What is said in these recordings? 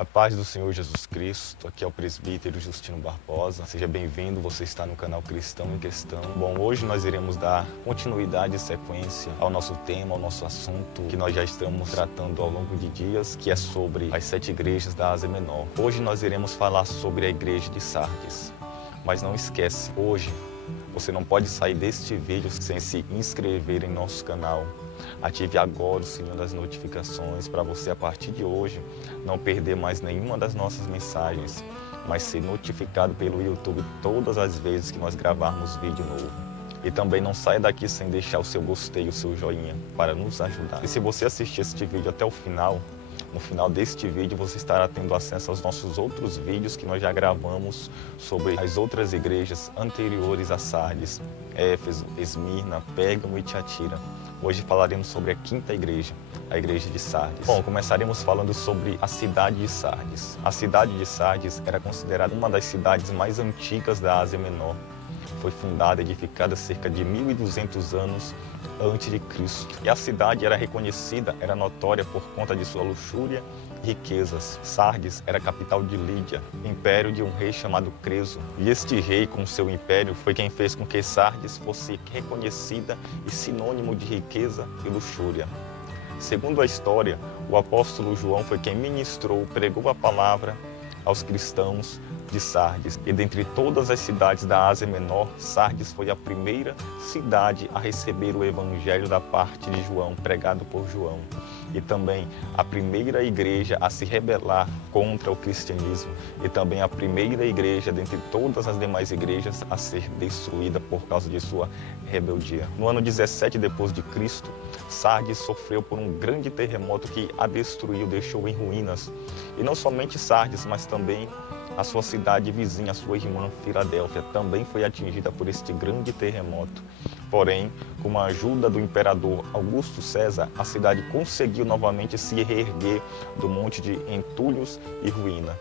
A paz do Senhor Jesus Cristo, aqui é o presbítero Justino Barbosa. Seja bem-vindo, você está no canal Cristão em Questão. Bom, hoje nós iremos dar continuidade e sequência ao nosso tema, ao nosso assunto, que nós já estamos tratando ao longo de dias, que é sobre as 7 igrejas da Ásia Menor. Hoje nós iremos falar sobre a igreja de Sardes. Mas não esquece, hoje você não pode sair deste vídeo sem se inscrever em nosso canal. Ative agora o sininho das notificações para você, a partir de hoje, não perder mais nenhuma das nossas mensagens, mas ser notificado pelo YouTube todas as vezes que nós gravarmos vídeo novo. E também não saia daqui sem deixar o seu gostei, o seu joinha, para nos ajudar. E se você assistir este vídeo até o final, no final deste vídeo você estará tendo acesso aos nossos outros vídeos que nós já gravamos sobre as outras igrejas anteriores a Sardes, Éfeso, Esmirna, Pérgamo e Tiatira. Hoje falaremos sobre a 5ª igreja, a igreja de Sardes. Bom, começaremos falando sobre a cidade de Sardes. A cidade de Sardes era considerada uma das cidades mais antigas da Ásia Menor. Foi fundada e edificada cerca de 1200 anos antes de Cristo. E a cidade era reconhecida, era notória por conta de sua luxúria e riquezas. Sardes era a capital de Lídia, império de um rei chamado Creso. E este rei, com seu império, foi quem fez com que Sardes fosse reconhecida e sinônimo de riqueza e luxúria. Segundo a história, o apóstolo João foi quem ministrou, pregou a palavra aos cristãos de Sardes. E dentre todas as cidades da Ásia Menor, Sardes foi a primeira cidade a receber o evangelho da parte de João, pregado por João. E também a primeira igreja a se rebelar contra o cristianismo. E também a primeira igreja, dentre todas as demais igrejas, a ser destruída por causa de sua rebeldia. No ano 17 depois de Cristo, Sardes sofreu por um grande terremoto que a destruiu, deixou em ruínas. E não somente Sardes, mas também a sua cidade vizinha, a sua irmã Filadélfia, também foi atingida por este grande terremoto. Porém, com a ajuda do imperador Augusto César, a cidade conseguiu novamente se reerguer do monte de entulhos e ruína.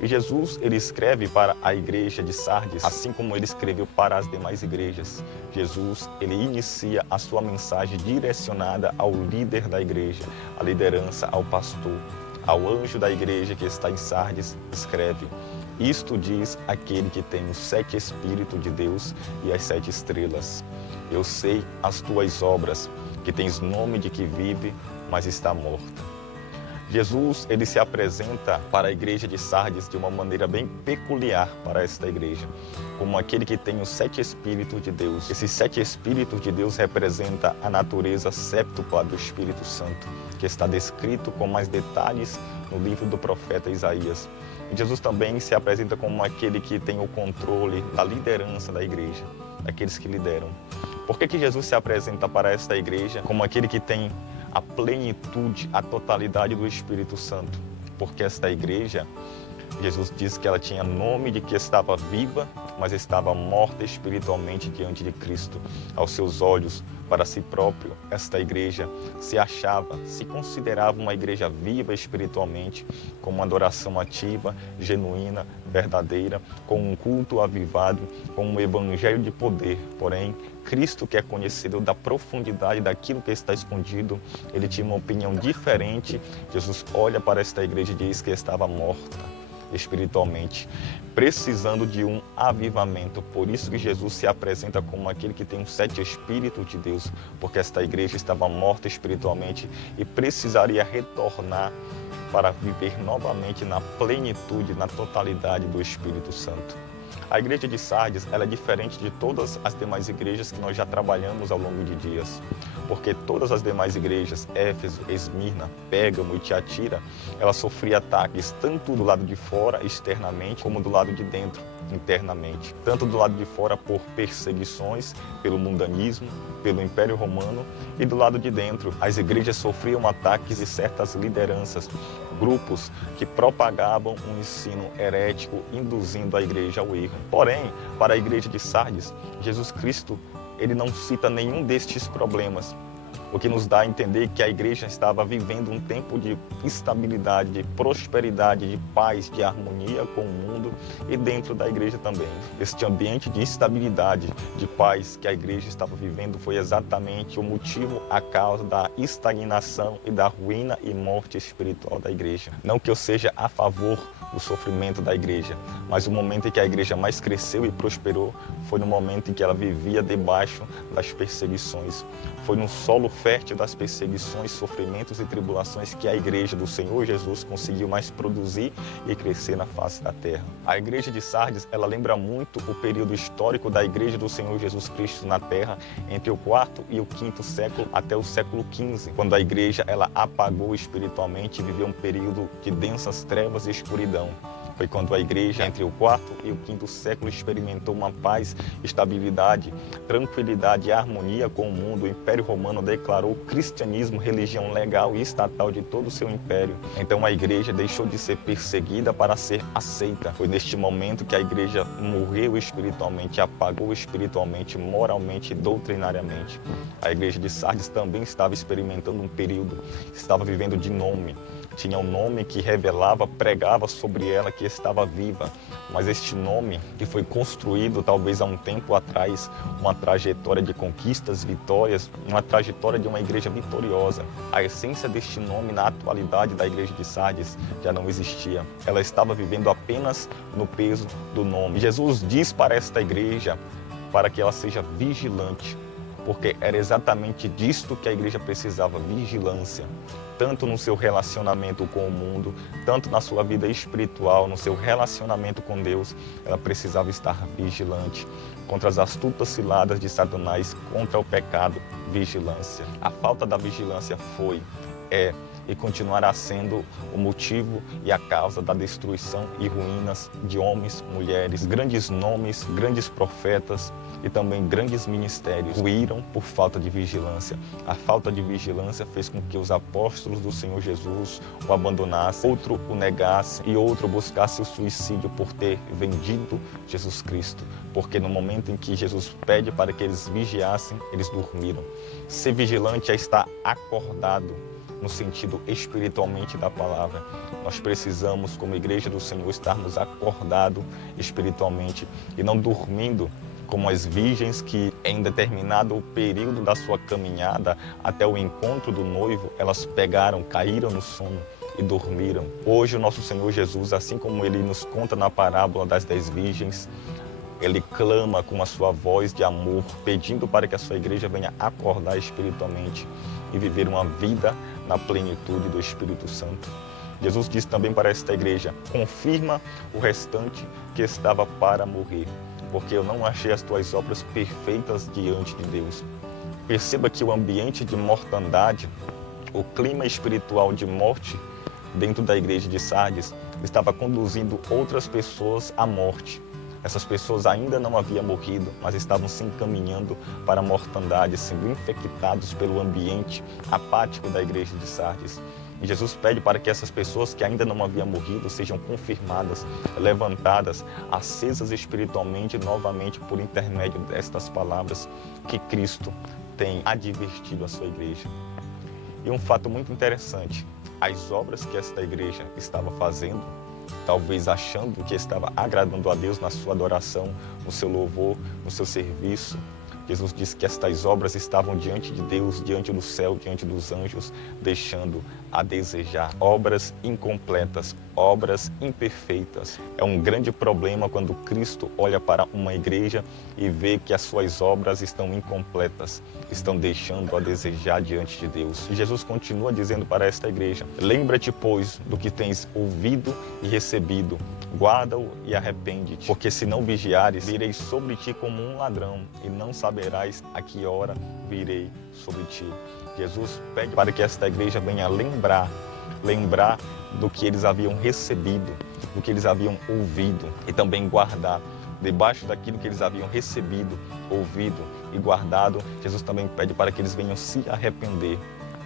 E Jesus, ele escreve para a igreja de Sardes, assim como ele escreveu para as demais igrejas. Jesus, ele inicia a sua mensagem direcionada ao líder da igreja, à liderança, ao pastor. Ao anjo da igreja que está em Sardes, escreve: isto diz aquele que tem os 7 Espíritos de Deus e as 7 estrelas. Eu sei as tuas obras, que tens nome de que vive, mas está morta. Jesus, ele se apresenta para a igreja de Sardes de uma maneira bem peculiar para esta igreja, como aquele que tem os 7 Espíritos de Deus. Esses 7 Espíritos de Deus representam a natureza séptupla do Espírito Santo, que está descrito com mais detalhes no livro do profeta Isaías. E Jesus também se apresenta como aquele que tem o controle da liderança da igreja, daqueles que lideram. Por que Jesus se apresenta para esta igreja como aquele que tem a plenitude, a totalidade do Espírito Santo? Porque esta igreja, Jesus disse que ela tinha nome de que estava viva, mas estava morta espiritualmente diante de Cristo. Aos seus olhos, para si próprio, esta igreja se achava, se considerava uma igreja viva espiritualmente, com uma adoração ativa, genuína, verdadeira, com um culto avivado, com um evangelho de poder. Porém, Cristo, que é conhecido da profundidade daquilo que está escondido, ele tinha uma opinião diferente. Jesus olha para esta igreja e diz que estava morta espiritualmente, precisando de um avivamento. Por isso que Jesus se apresenta como aquele que tem os 7 Espíritos de Deus, porque esta igreja estava morta espiritualmente e precisaria retornar para viver novamente na plenitude, na totalidade do Espírito Santo. A igreja de Sardes, ela é diferente de todas as demais igrejas que nós já trabalhamos ao longo de dias, porque todas as demais igrejas, Éfeso, Esmirna, Pérgamo e Tiatira, ela sofria ataques tanto do lado de fora, externamente, como do lado de dentro, internamente. Tanto do lado de fora por perseguições, pelo mundanismo, pelo Império Romano, e do lado de dentro, as igrejas sofriam ataques de certas lideranças, grupos que propagavam um ensino herético, induzindo a igreja ao erro. Porém, para a igreja de Sardes, Jesus Cristo, ele não cita nenhum destes problemas. o que nos dá a entender que a igreja estava vivendo um tempo de estabilidade, de prosperidade, de paz, de harmonia com o mundo e dentro da igreja também. Este ambiente de estabilidade, de paz que a igreja estava vivendo foi exatamente o motivo, a causa da estagnação e da ruína e morte espiritual da igreja. Não que eu seja a favor do sofrimento da igreja, mas o momento em que a igreja mais cresceu e prosperou foi no momento em que ela vivia debaixo das perseguições. Foi no solo fértil das perseguições, sofrimentos e tribulações que a igreja do Senhor Jesus conseguiu mais produzir e crescer na face da terra. A igreja de Sardes, ela lembra muito o período histórico da igreja do Senhor Jesus Cristo na terra, entre o 4º e o 5º século até o século XV, quando a igreja ela apagou espiritualmente e viveu um período de densas trevas e escuridão. Foi quando a igreja, entre o 4º e o 5º século, experimentou uma paz, estabilidade, tranquilidade e harmonia com o mundo. O Império Romano declarou o cristianismo religião legal e estatal de todo o seu império. Então a igreja deixou de ser perseguida para ser aceita. Foi neste momento que a igreja morreu espiritualmente, apagou espiritualmente, moralmente e doutrinariamente. A igreja de Sardes também estava experimentando um período, estava vivendo de nome. Tinha um nome que revelava, pregava sobre ela que estava viva. Mas este nome que foi construído talvez há um tempo atrás, uma trajetória de conquistas, vitórias, uma trajetória de uma igreja vitoriosa. A essência deste nome na atualidade da igreja de Sardes já não existia. Ela estava vivendo apenas no peso do nome. Jesus diz para esta igreja para que ela seja vigilante, porque era exatamente disto que a igreja precisava, vigilância. Tanto no seu relacionamento com o mundo, tanto na sua vida espiritual, no seu relacionamento com Deus, ela precisava estar vigilante contra as astutas ciladas de Satanás, contra o pecado, vigilância. A falta da vigilância foi, é e continuará sendo o motivo e a causa da destruição e ruínas de homens, mulheres, grandes nomes, grandes profetas e também grandes ministérios ruíram por falta de vigilância. A falta de vigilância fez com que os apóstolos do Senhor Jesus o abandonassem, outro o negasse e outro buscasse o suicídio por ter vendido Jesus Cristo. Porque no momento em que Jesus pede para que eles vigiassem, eles dormiram. Ser vigilante é estar acordado, no sentido espiritualmente da palavra. Nós precisamos, como igreja do Senhor, estarmos acordados espiritualmente e não dormindo como as virgens que em determinado período da sua caminhada até o encontro do noivo, elas caíram no sono e dormiram. Hoje o nosso Senhor Jesus, assim como ele nos conta na parábola das 10 virgens, ele clama com a sua voz de amor, pedindo para que a sua igreja venha acordar espiritualmente e viver uma vida na plenitude do Espírito Santo. Jesus disse também para esta igreja: confirma o restante que estava para morrer, porque eu não achei as tuas obras perfeitas diante de Deus. Perceba que o ambiente de mortandade, o clima espiritual de morte dentro da igreja de Sardes estava conduzindo outras pessoas à morte. Essas pessoas ainda não haviam morrido, mas estavam se encaminhando para a mortandade, sendo infectados pelo ambiente apático da igreja de Sardes. E Jesus pede para que essas pessoas que ainda não haviam morrido sejam confirmadas, levantadas, acesas espiritualmente novamente por intermédio destas palavras que Cristo tem advertido a sua igreja. E um fato muito interessante, as obras que esta igreja estava fazendo, talvez achando que estava agradando a Deus na sua adoração, no seu louvor, no seu serviço. Jesus disse que estas obras estavam diante de Deus, diante do céu, diante dos anjos, deixando a desejar. Obras incompletas, obras imperfeitas. É um grande problema quando Cristo olha para uma igreja e vê que as suas obras estão incompletas, estão deixando a desejar diante de Deus. E Jesus continua dizendo para esta igreja: lembra-te, pois, do que tens ouvido e recebido, guarda-o e arrepende-te, porque se não vigiares, virei sobre ti como um ladrão, e não saberás a que hora virei sobre ti. Jesus pede para que esta igreja venha lembrar do que eles haviam recebido, do que eles haviam ouvido, e também guardar. Debaixo daquilo que eles haviam recebido, ouvido e guardado, Jesus também pede para que eles venham se arrepender.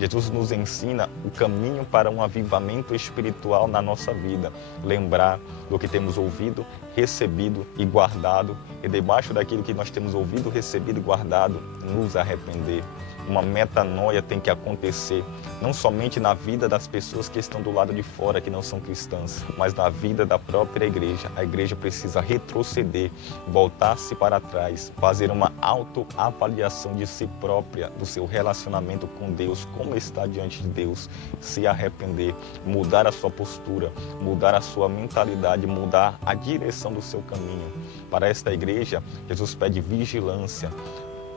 Jesus nos ensina o caminho para um avivamento espiritual na nossa vida. Lembrar do que temos ouvido, recebido e guardado. E debaixo daquilo que nós temos ouvido, recebido e guardado, nos arrepender. uma metanoia tem que acontecer, não somente na vida das pessoas que estão do lado de fora, que não são cristãs, mas na vida da própria igreja. A igreja precisa retroceder, voltar-se para trás, fazer uma autoavaliação de si própria, do seu relacionamento com Deus, como está diante de Deus, se arrepender, mudar a sua postura, mudar a sua mentalidade, mudar a direção do seu caminho. Para esta igreja, Jesus pede vigilância,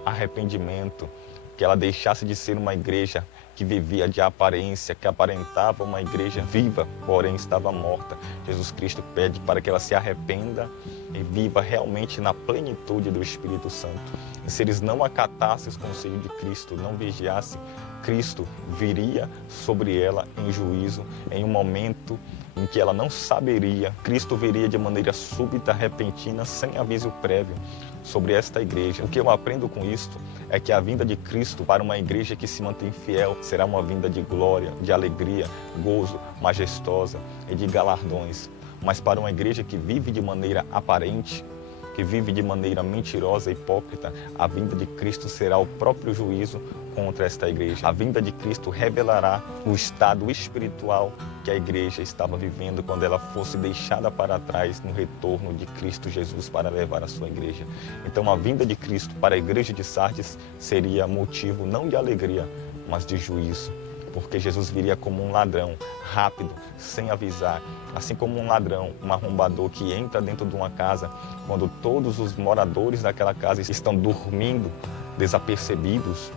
arrependimento, que ela deixasse de ser uma igreja que vivia de aparência, que aparentava uma igreja viva, porém estava morta. Jesus Cristo pede para que ela se arrependa e viva realmente na plenitude do Espírito Santo. E se eles não acatassem os conselhos de Cristo, não vigiassem, Cristo viria sobre ela em juízo, em um momento em que ela não saberia. Cristo viria de maneira súbita, repentina, sem aviso prévio sobre esta igreja. O que eu aprendo com isto é que a vinda de Cristo para uma igreja que se mantém fiel será uma vinda de glória, de alegria, gozo, majestosa e de galardões. Mas para uma igreja que vive de maneira aparente, que vive de maneira mentirosa e hipócrita, a vinda de Cristo será o próprio juízo contra esta igreja. A vinda de Cristo revelará o estado espiritual que a igreja estava vivendo quando ela fosse deixada para trás no retorno de Cristo Jesus para levar a sua igreja. Então a vinda de Cristo para a igreja de Sardes seria motivo não de alegria, mas de juízo. Porque Jesus viria como um ladrão, rápido, sem avisar. Assim como um ladrão, um arrombador que entra dentro de uma casa, quando todos os moradores daquela casa estão dormindo, desapercebidos,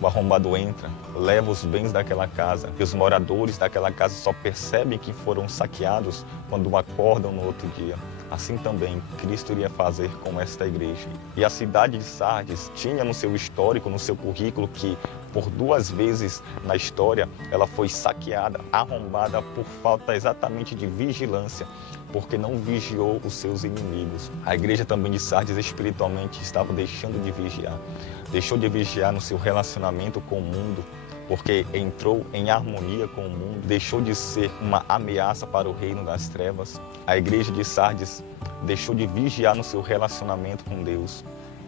o arrombador entra, leva os bens daquela casa. E os moradores daquela casa só percebem que foram saqueados quando acordam no outro dia. Assim também Cristo iria fazer com esta igreja. E a cidade de Sardes tinha no seu histórico, no seu currículo, que por 2 vezes na história ela foi saqueada, arrombada por falta exatamente de vigilância, porque não vigiou os seus inimigos. A igreja também de Sardes espiritualmente estava deixando de vigiar. Deixou de vigiar no seu relacionamento com o mundo, porque entrou em harmonia com o mundo, deixou de ser uma ameaça para o reino das trevas. A igreja de Sardes deixou de vigiar no seu relacionamento com Deus.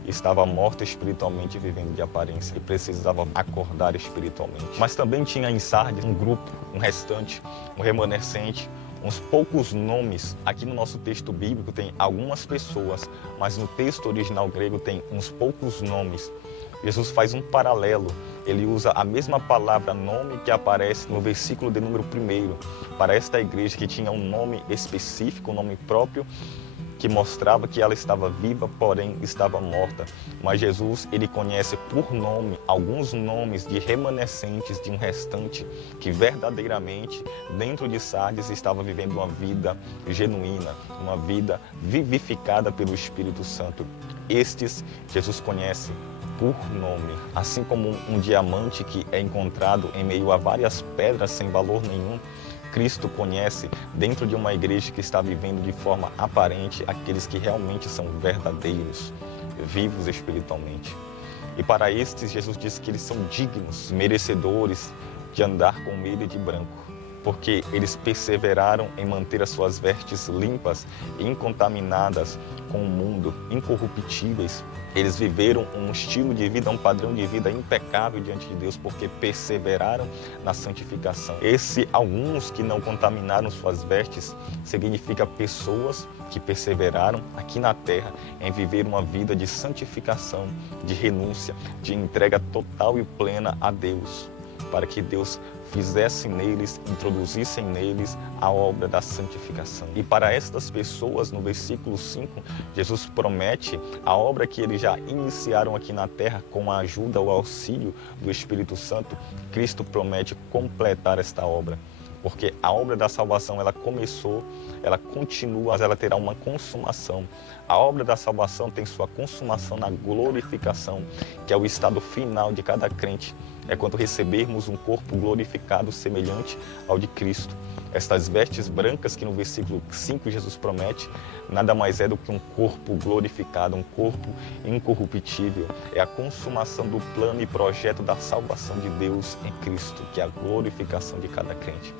Estava morta espiritualmente, vivendo de aparência, e precisava acordar espiritualmente. Mas também tinha em Sardes um grupo, um restante, um remanescente, uns poucos nomes. Aqui no nosso texto bíblico tem algumas pessoas, mas no texto original grego tem uns poucos nomes. Jesus faz um paralelo, ele usa a mesma palavra nome que aparece no versículo de número 1, para esta igreja que tinha um nome específico, um nome próprio, que mostrava que ela estava viva, porém estava morta. Mas Jesus, ele conhece por nome alguns nomes de remanescentes de um restante que verdadeiramente dentro de Sardes estava vivendo uma vida genuína, uma vida vivificada pelo Espírito Santo. Estes Jesus conhece por nome, assim como um diamante que é encontrado em meio a várias pedras sem valor nenhum. Cristo conhece dentro de uma igreja que está vivendo de forma aparente aqueles que realmente são verdadeiros, vivos espiritualmente. E para estes, Jesus disse que eles são dignos, merecedores de andar com ele de branco, porque eles perseveraram em manter as suas vestes limpas e incontaminadas com o mundo, incorruptíveis. Eles viveram um estilo de vida, um padrão de vida impecável diante de Deus, porque perseveraram na santificação. Alguns que não contaminaram suas vestes, significa pessoas que perseveraram aqui na terra em viver uma vida de santificação, de renúncia, de entrega total e plena a Deus, para que Deus fizesse neles, introduzissem neles a obra da santificação. E para estas pessoas, no versículo 5, Jesus promete a obra que eles já iniciaram aqui na terra com a ajuda, o auxílio do Espírito Santo. Cristo promete completar esta obra, porque a obra da salvação, ela começou, ela continua, mas ela terá uma consumação. A obra da salvação tem sua consumação na glorificação, que é o estado final de cada crente. É quando recebermos um corpo glorificado semelhante ao de Cristo. Estas vestes brancas que no versículo 5 Jesus promete, nada mais é do que um corpo glorificado, um corpo incorruptível. É a consumação do plano e projeto da salvação de Deus em Cristo, que é a glorificação de cada crente.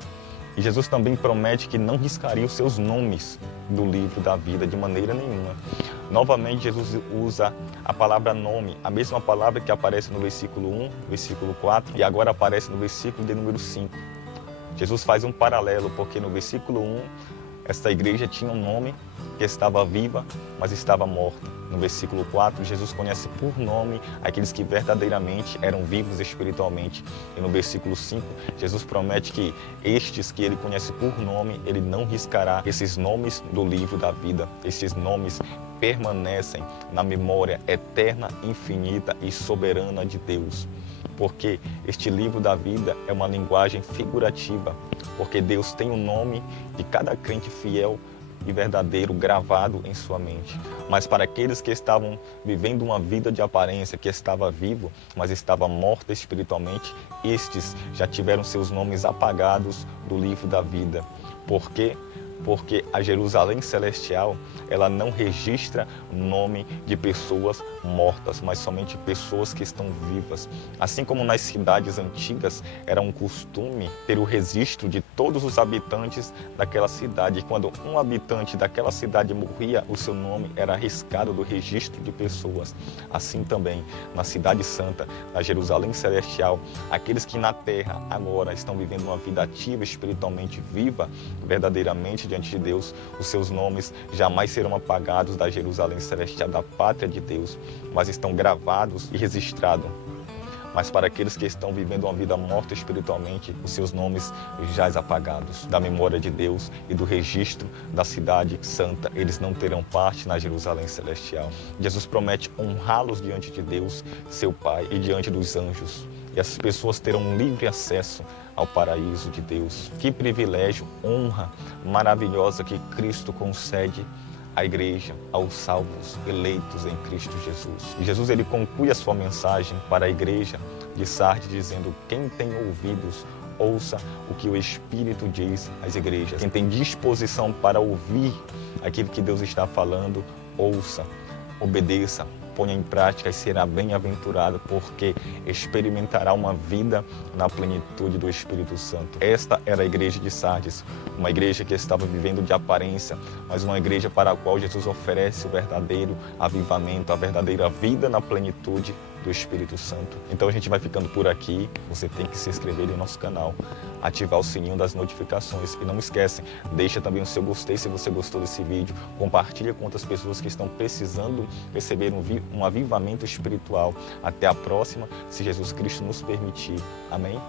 E Jesus também promete que não riscaria os seus nomes do livro da vida de maneira nenhuma. Novamente, Jesus usa a palavra nome, a mesma palavra que aparece no versículo 1, versículo 4 e agora aparece no versículo de número 5. Jesus faz um paralelo, porque no versículo 1, esta igreja tinha um nome que estava viva, mas estava morta. No versículo 4, Jesus conhece por nome aqueles que verdadeiramente eram vivos espiritualmente. E no versículo 5, Jesus promete que estes que ele conhece por nome, ele não riscará esses nomes do livro da vida. Esses nomes permanecem na memória eterna, infinita e soberana de Deus. Porque este livro da vida é uma linguagem figurativa, porque Deus tem o nome de cada crente fiel e verdadeiro gravado em sua mente. Mas para aqueles que estavam vivendo uma vida de aparência, que estava vivo, mas estava morto espiritualmente, estes já tiveram seus nomes apagados do livro da vida. Por quê? Porque a Jerusalém Celestial, ela não registra o nome de pessoas mortas, mas somente pessoas que estão vivas. Assim como nas cidades antigas era um costume ter o registro de todos os habitantes daquela cidade. E quando um habitante daquela cidade morria, o seu nome era arriscado do registro de pessoas. Assim também, na Cidade Santa, na Jerusalém Celestial, aqueles que na terra agora estão vivendo uma vida ativa, espiritualmente viva, verdadeiramente diante de Deus, os seus nomes jamais serão apagados da Jerusalém Celestial, da pátria de Deus, mas estão gravados e registrados. Mas para aqueles que estão vivendo uma vida morta espiritualmente, os seus nomes já apagados da memória de Deus e do registro da cidade santa, eles não terão parte na Jerusalém Celestial. Jesus promete honrá-los diante de Deus, seu Pai, e diante dos anjos. E essas pessoas terão livre acesso ao paraíso de Deus. Que privilégio, honra maravilhosa que Cristo concede à igreja, aos salvos, eleitos em Cristo Jesus. E Jesus, ele conclui a sua mensagem para a igreja de Sardes dizendo: quem tem ouvidos, ouça o que o Espírito diz às igrejas. Quem tem disposição para ouvir aquilo que Deus está falando, ouça, obedeça, ponha em prática e será bem-aventurado, porque experimentará uma vida na plenitude do Espírito Santo. Esta era a igreja de Sardes, uma igreja que estava vivendo de aparência, mas uma igreja para a qual Jesus oferece o verdadeiro avivamento, a verdadeira vida na plenitude do Espírito Santo. Então a gente vai ficando por aqui. Você tem que se inscrever no nosso canal, ativar o sininho das notificações e não esquece, deixa também o seu gostei se você gostou desse vídeo, compartilha com outras pessoas que estão precisando receber um avivamento espiritual. Até a próxima, se Jesus Cristo nos permitir. Amém?